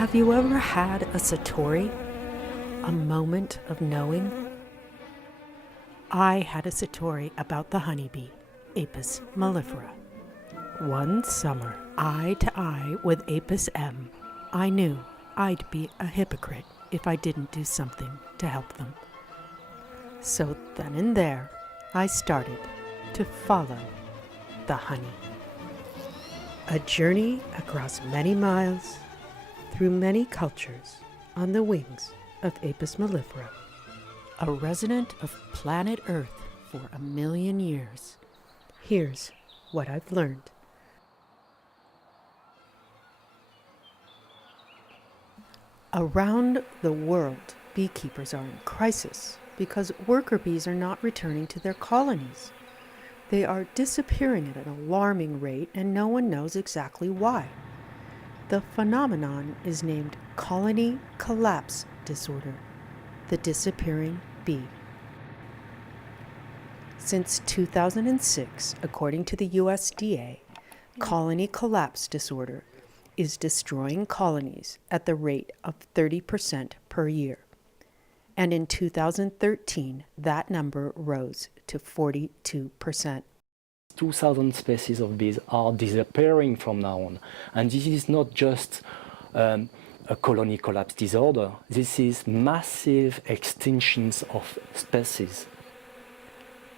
Have you ever had a satori? A moment of knowing? I had a satori about the honeybee, Apis mellifera. One summer, eye to eye with Apis M, I knew I'd be a hypocrite if I didn't do something to help them. So then and there, I started to follow the honey. A journey across many miles, through many cultures, on the wings of Apis mellifera. A resident of planet Earth for 1,000,000 years. Here's what I've learned. Around the world, beekeepers are in crisis because worker bees are not returning to their colonies. They are disappearing at an alarming rate, and no one knows exactly why. The phenomenon is named colony collapse disorder, the disappearing bee. Since 2006, according to the USDA, colony collapse disorder is destroying colonies at the rate of 30% per year. And in 2013, that number rose to 42%. 2,000 species of bees are disappearing from now on. And this is not just a colony collapse disorder, this is massive extinctions of species.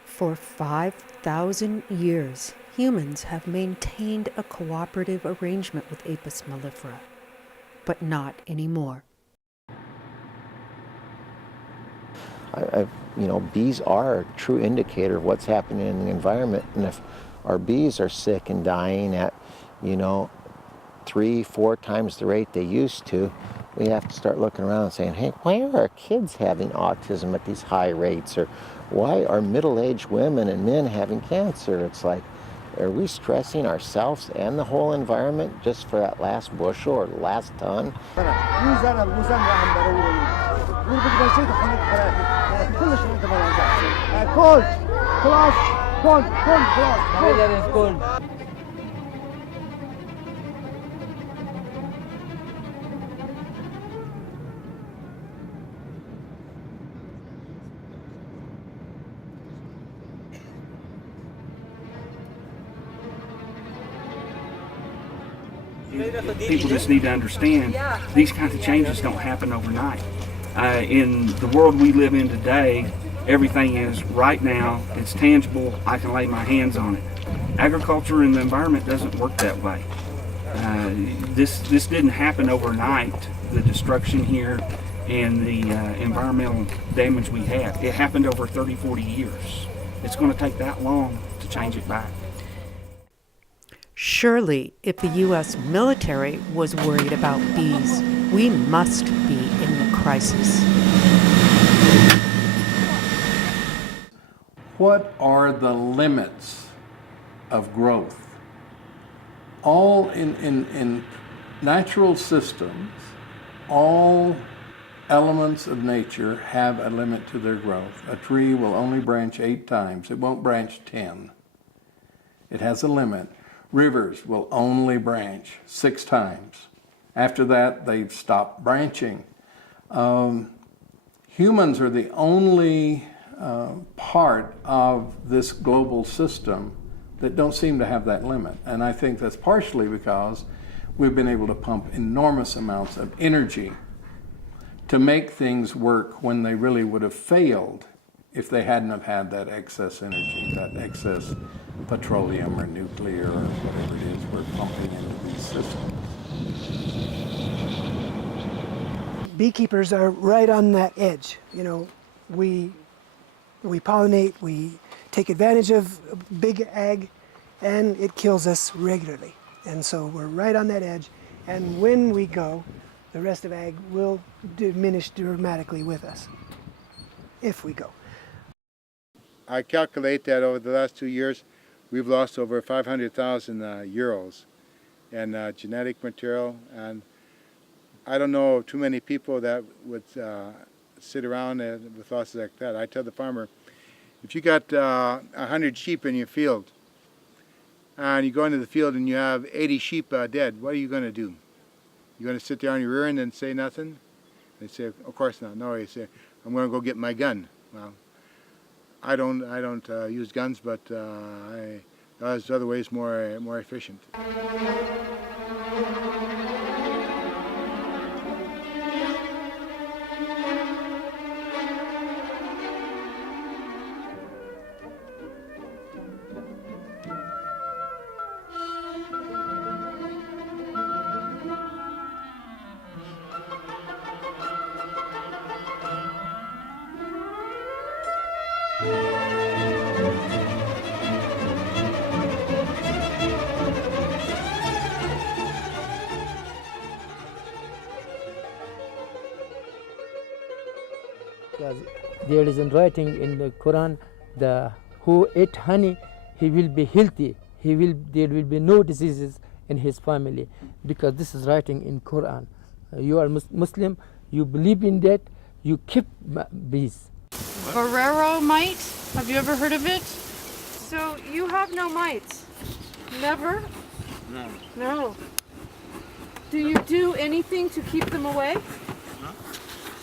For 5,000 years, humans have maintained a cooperative arrangement with Apis mellifera, but not anymore. Bees are a true indicator of what's happening in the environment. And if our bees are sick and dying at, 3-4 times the rate they used to, we have to start looking around and saying, hey, why are our kids having autism at these high rates? Or why are middle-aged women and men having cancer? It's like, are we stressing ourselves and the whole environment just for that last bushel or last ton? People just need to understand these kinds of changes don't happen overnight. In the world we live in today, everything is right now, it's tangible, I can lay my hands on it. Agriculture and the environment doesn't work that way. This didn't happen overnight, the destruction here and the environmental damage we had. It happened over 30, 40 years. It's going to take that long to change it back. Surely, if the U.S. military was worried about bees, we must be in a crisis. What are the limits of growth? All in natural systems, all elements of nature have a limit to their growth. A tree will only branch 8 times. It won't branch 10. It has a limit. Rivers will only branch 6 times. After that, they stop branching. Humans are the only part of this global system that don't seem to have that limit. And I think that's partially because we've been able to pump enormous amounts of energy to make things work when they really would have failed if they hadn't have had that excess energy, that excess petroleum or nuclear or whatever it is we're pumping into these systems. Beekeepers are right on that edge. We pollinate, we take advantage of big ag, and it kills us regularly. And so we're right on that edge, and when we go, the rest of ag will diminish dramatically with us, if we go. I calculate that over the last 2 years, we've lost over 500,000 euros in genetic material, and I don't know too many people that would sit around with losses like that. I tell the farmer, if you got 100 sheep in your field, and you go into the field and you have 80 sheep dead, what are you going to do? You going to sit there on your rear end and say nothing? They say, of course not. No, they say, I'm going to go get my gun. Well, I don't use guns, but there's other ways more efficient. Because there is in writing in the Quran, who ate honey, he will be healthy. There will be no diseases in his family, because this is writing in Quran. You are Muslim, you believe in that, you keep bees. Barrero mite? Have you ever heard of it? So you have no mites? Never? No. No. Do you do anything to keep them away? Huh?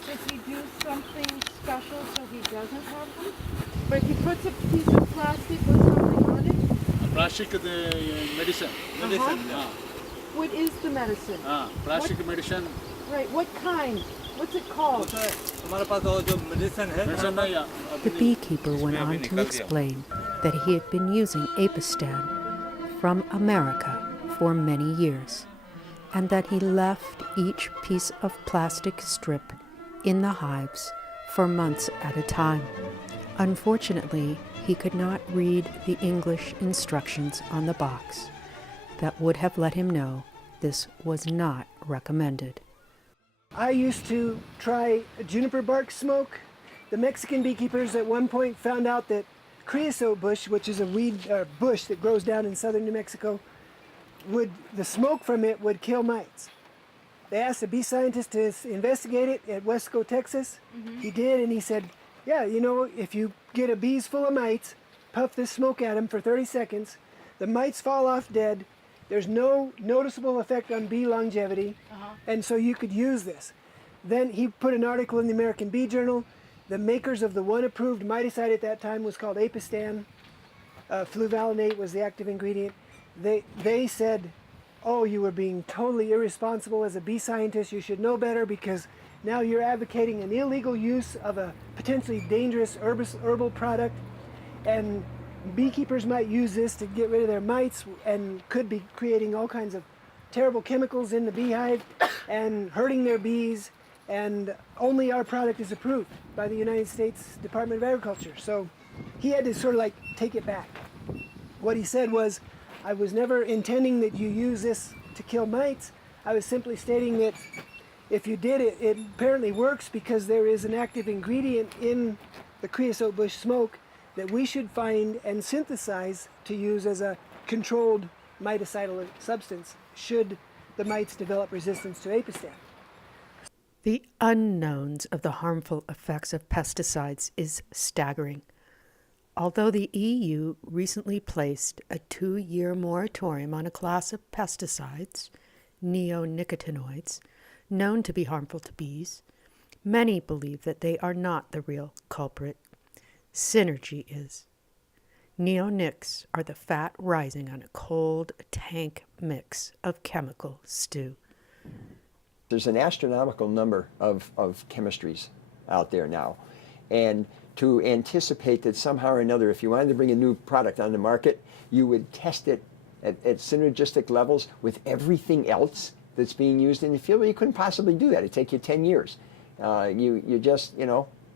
Does he do something special so he doesn't have them? But he puts a piece of plastic or something on it? Plastic medicine. What is the medicine? Plastic medicine. Right, what kind? What's it called? The beekeeper went on to explain that he had been using Apistan from America for many years, and that he left each piece of plastic strip in the hives for months at a time. Unfortunately, he could not read the English instructions on the box that would have let him know this was not recommended. I used to try juniper bark smoke. The Mexican beekeepers at one point found out that creosote bush, which is a weed bush that grows down in southern New Mexico, the smoke from it would kill mites. They asked a bee scientist to investigate it at Wesco, Texas. He did, and he said, yeah, you know, if you get a bees full of mites, puff this smoke at them for 30 seconds, the mites fall off dead, there's no noticeable effect on bee longevity, and so you could use this. Then he put an article in the American Bee Journal. The makers of the one approved miticide at that time was called Apistan. Fluvalinate was the active ingredient. They said, oh, you were being totally irresponsible as a bee scientist. You should know better, because now you're advocating an illegal use of a potentially dangerous herbal product, and beekeepers might use this to get rid of their mites and could be creating all kinds of terrible chemicals in the beehive and hurting their bees, and only our product is approved by the United States Department of Agriculture. So he had to sort of like take it back. What he said was, I was never intending that you use this to kill mites. I was simply stating that if you did it, it apparently works because there is an active ingredient in the creosote bush smoke that we should find and synthesize to use as a controlled miticidal substance should the mites develop resistance to Apistan. The unknowns of the harmful effects of pesticides is staggering. Although the EU recently placed a 2-year moratorium on a class of pesticides, neonicotinoids, known to be harmful to bees, many believe that they are not the real culprit. Synergy is. Neonics are the fat rising on a cold tank mix of chemical stew. There's an astronomical number of chemistries out there now. And to anticipate that somehow or another, if you wanted to bring a new product on the market, you would test it at synergistic levels with everything else that's being used in the field. Well, you couldn't possibly do that. It'd take you 10 years. You just,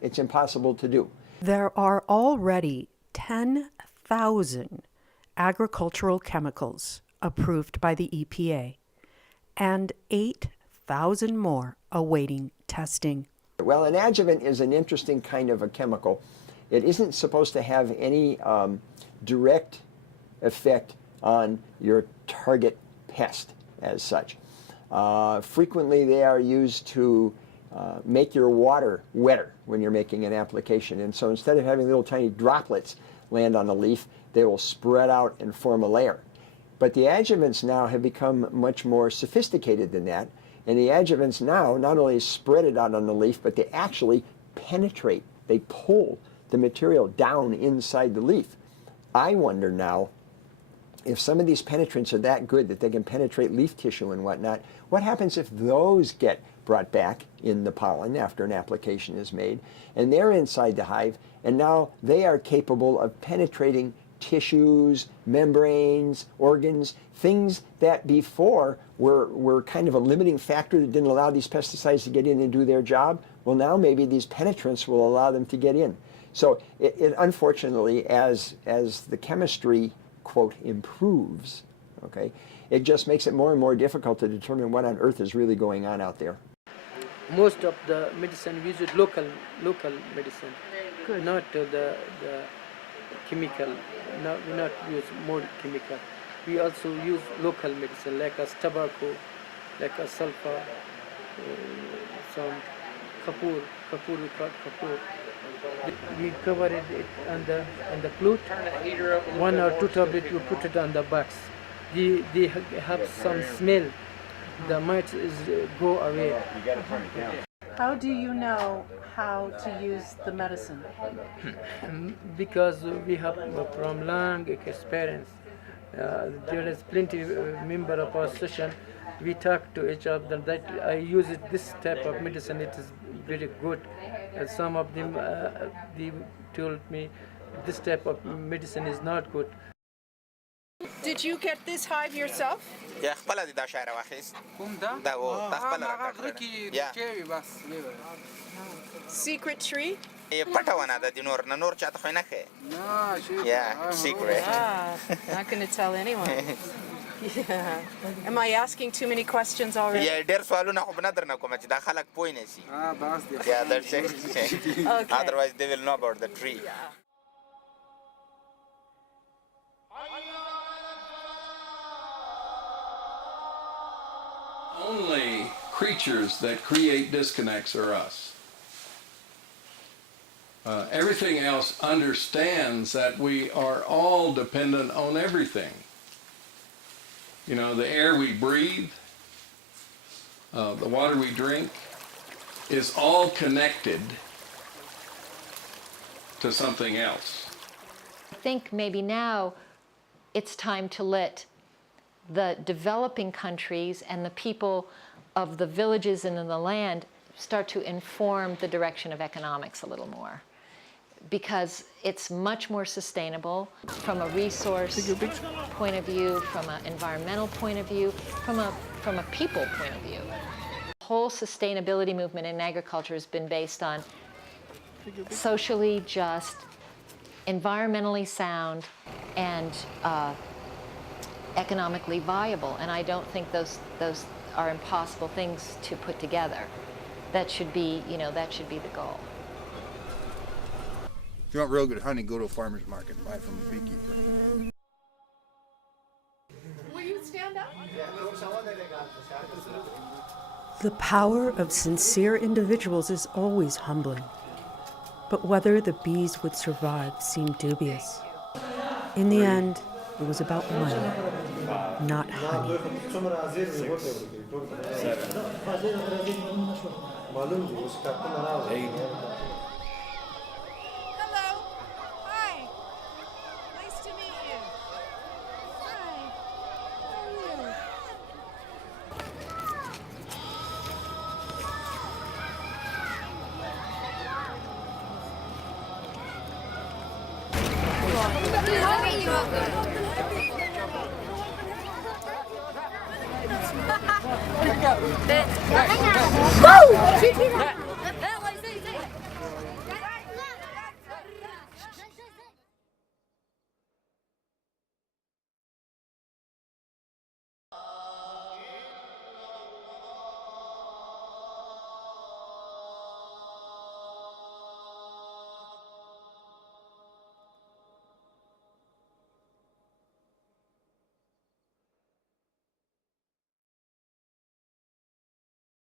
it's impossible to do. There are already 10,000 agricultural chemicals approved by the EPA and 8,000 more awaiting testing. Well, an adjuvant is an interesting kind of a chemical. It isn't supposed to have any direct effect on your target pest as such. Frequently they are used to make your water wetter when you're making an application. And so instead of having little tiny droplets land on the leaf, they will spread out and form a layer. But the adjuvants now have become much more sophisticated than that, And the adjuvants now not only spread it out on the leaf, but they actually penetrate. They pull the material down inside the leaf. I wonder now, if some of these penetrants are that good that they can penetrate leaf tissue and whatnot, what happens if those get brought back in the pollen after an application is made, and they're inside the hive, and now they are capable of penetrating tissues, membranes, organs, things that before were kind of a limiting factor that didn't allow these pesticides to get in and do their job. Well, now maybe these penetrants will allow them to get in. So it unfortunately, as the chemistry, quote, improves, okay, it just makes it more and more difficult to determine what on earth is really going on out there. Most of the medicine we use local medicine, not the chemical. No, we not use more chemical. We also use local medicine like as tobacco, like a sulfur, some kapur we call kapur. We cover it on the flute. 1 or 2 tablets we put it on the box. They have some smell. The mites go away. How do you know how to use the medicine? Because we have from long experience. There is plenty member of our session. We talk to each other that I use it, this type of medicine. It is very good. And some of them they told me this type of medicine is not good. Did you get this hive yourself? یا خپل د شهر واخیست دا و خپل راکړه یا Secret tree? پټونه د نور چاته خو نه خې یا secret. Not going to tell anyone. Yeah. Am I asking too many questions already? یا ډېر سوالونه خو نه درنه کوم چې دا خلک پوه نه شي یا that's it. Otherwise they will know about the tree. Only creatures that create disconnects are us. Everything else understands that we are all dependent on everything. You know, the air we breathe, the water we drink, is all connected to something else. I think maybe now it's time to let the developing countries and the people of the villages and in the land start to inform the direction of economics a little more, because it's much more sustainable from a resource point of view, from an environmental point of view, from a people point of view. The whole sustainability movement in agriculture has been based on socially just, environmentally sound, and economically viable, and I don't think those are impossible things to put together. That should be, that should be the goal. If you want real good honey, go to a farmer's market and buy it from a beekeeper. Will you stand up? The power of sincere individuals is always humbling, but whether the bees would survive seemed dubious. In the end, it was about money, not honey. Hello. Hi. Nice to meet you. Hi. How are you? Woo!